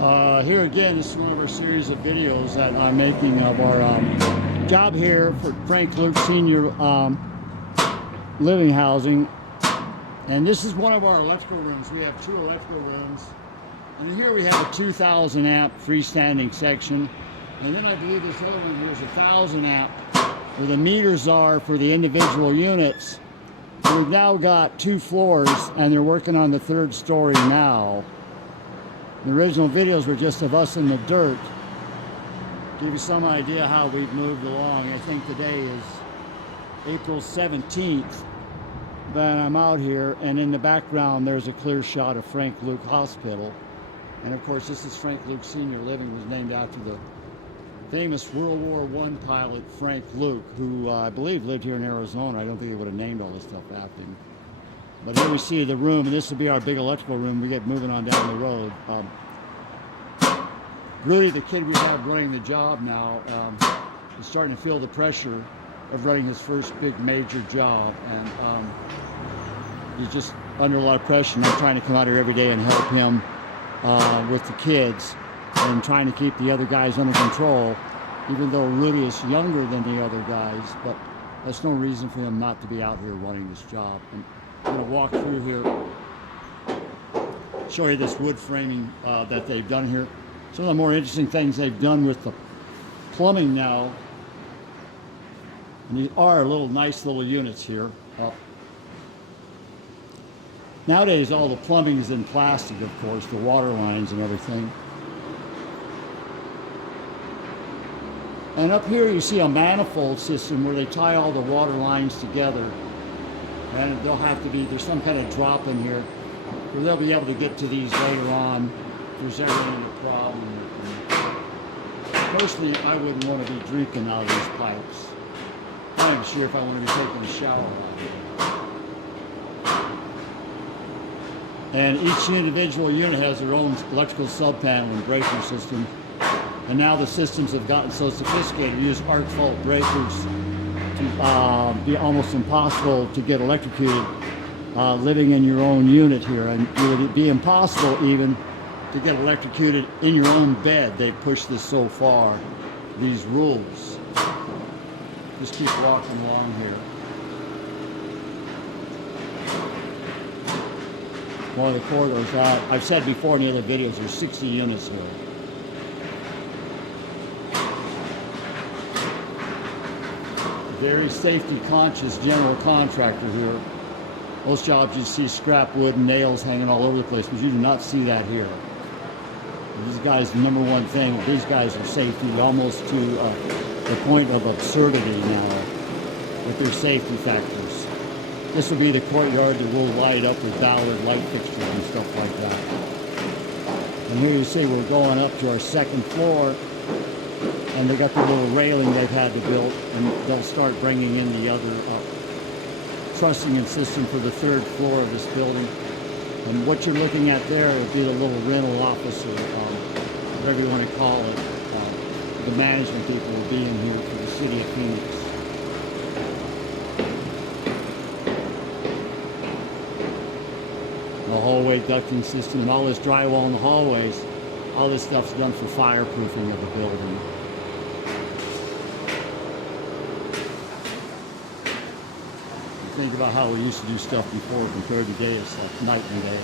Here again, this is one of our series of videos that I'm making of our job here for Frank Luke Senior Living Housing. And this is one of our electrical rooms. We have two electrical rooms. And here we have a 2,000 amp freestanding section. And then I believe this other one here is 1,000 amp, where the meters are for the individual units. We've now got 2 floors, and they're working on the 3rd story now. The original videos were just of us in the dirt. Give you some idea how we've moved along. I think today is April 17th. But I'm out here, and in the background there's a clear shot of Frank Luke Hospital. And of course this is Frank Luke Senior Living. It was named after the famous World War I pilot Frank Luke, who I believe lived here in Arizona. I don't think he would have named all this stuff after him. But here we see the room, and this will be our big electrical room. We get moving on down the road. Rudy, the kid we have running the job now, is starting to feel the pressure of running his first big major job. And he's just under a lot of pressure. And I'm trying to come out here every day and help him with the kids and trying to keep the other guys under control, even though Rudy is younger than the other guys. But that's no reason for him not to be out here running this job. And I'm going to walk through here, show you this wood framing that they've done here. Some of the more interesting things they've done with the plumbing now, and these are nice little units here. Nowadays all the plumbing is in plastic, of course, the water lines and everything. And up here you see a manifold system where they tie all the water lines together. And there'll have to be, there's some kind of drop in here where they'll be able to get to these later on if there's ever any problem. Personally, I wouldn't want to be drinking out of these pipes. I'm not sure if I want to be taking a shower out of it. And each individual unit has their own electrical sub-panel and breaker system. And now the systems have gotten so sophisticated, you use arc fault breakers to be almost impossible to get electrocuted living in your own unit here. And it would be impossible even to get electrocuted in your own bed. They've pushed this so far, these rules. Just keep walking along here. One of the corridors out. I've said before in the other videos, there's 60 units here. Very safety conscious general contractor here. Most jobs you see scrap wood and nails hanging all over the place, but you do not see that here. These guys, the number one thing, these guys are safety almost to the point of absurdity now with their safety factors. This will be the courtyard that will light up with Ballard light fixtures and stuff like that. And here you see we're going up to our 2nd floor. And they got the little railing they've had to build, and they'll start bringing in the other trussing and system for the 3rd floor of this building. And what you're looking at there would be the little rental office, or whatever you want to call it. The management people will be in here for the city of Phoenix. The hallway ducting system, and all this drywall in the hallways, all this stuff's done for fireproofing of the building. Think about how we used to do stuff before compared to today. It's like night and day.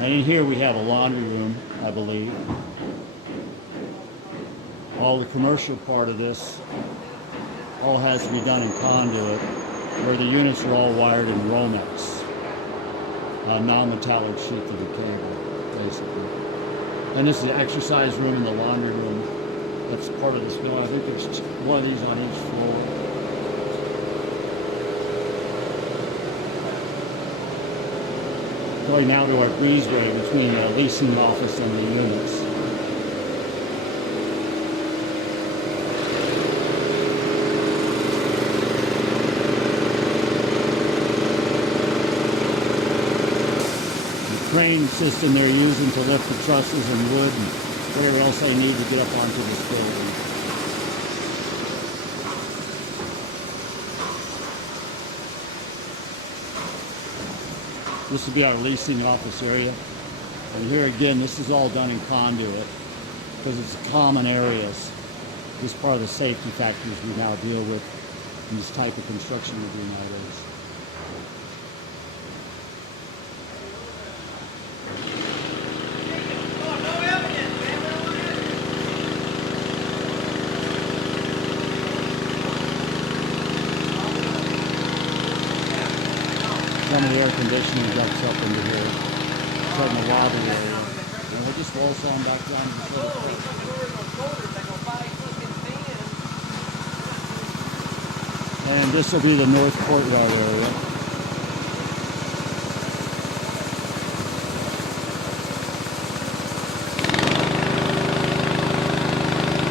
And in here we have a laundry room, I believe. All the commercial part of this all has to be done in conduit, where the units are all wired in Romex, non-metallic sheet to the cable, basically. And this is the exercise room and the laundry room. That's part of this building. I think there's one of these on each floor. Going now to our breezeway between the leasing office and the units. crane system they're using to lift the trusses and wood and whatever else they need to get up onto this building. This will be our leasing office area. And here again, this is all done in conduit because it's common areas. This part of the safety factors we now deal with in this type of construction we do nowadays. Some of the air conditioning ducts up into here. It's in the lobby area. And we'll just waltz on back down to the floor. And this will be the north courtyard area.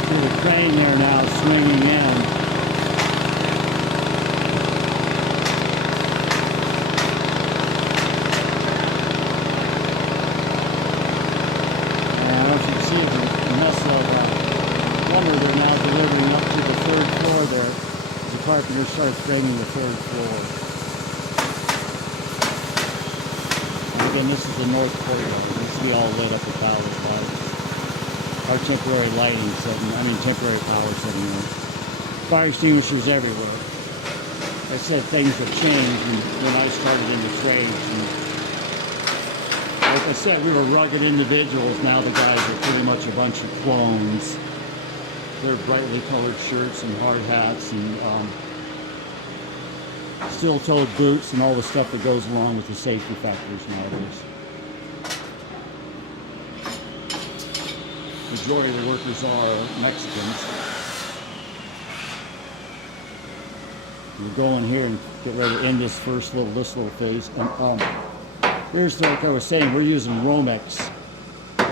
See the crane here now swinging in. They're now delivering up to the third floor there. The carpenter starts framing the third floor. And again, this is the north courtyard. This will be all lit up with ballast lights. Our temporary lighting setting, temporary power setting there. Fire extinguishers everywhere. I said things have changed when I started in the trades. And like I said, we were rugged individuals. Now the guys are pretty much a bunch of clones. They're brightly colored shirts and hard hats and steel-toed boots and all the stuff that goes along with the safety factors nowadays. The majority of the workers are Mexicans. We'll go in here and get ready to end this little phase. And here's like I was saying, we're using Romex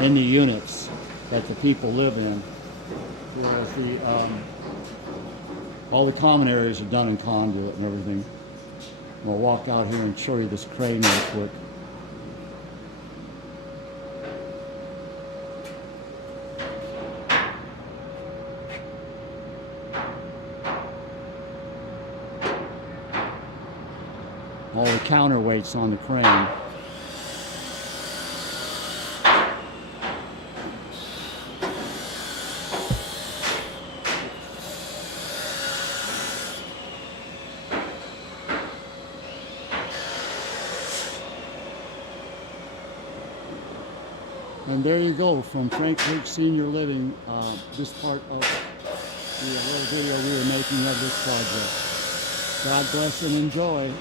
in the units that the people live in. Whereas all the common areas are done in conduit and everything. We'll walk out here and show you this crane real quick. All the counterweights on the crane. And there you go, from Frank Luke Senior Living, this part of the little video we were making of this project. God bless and enjoy.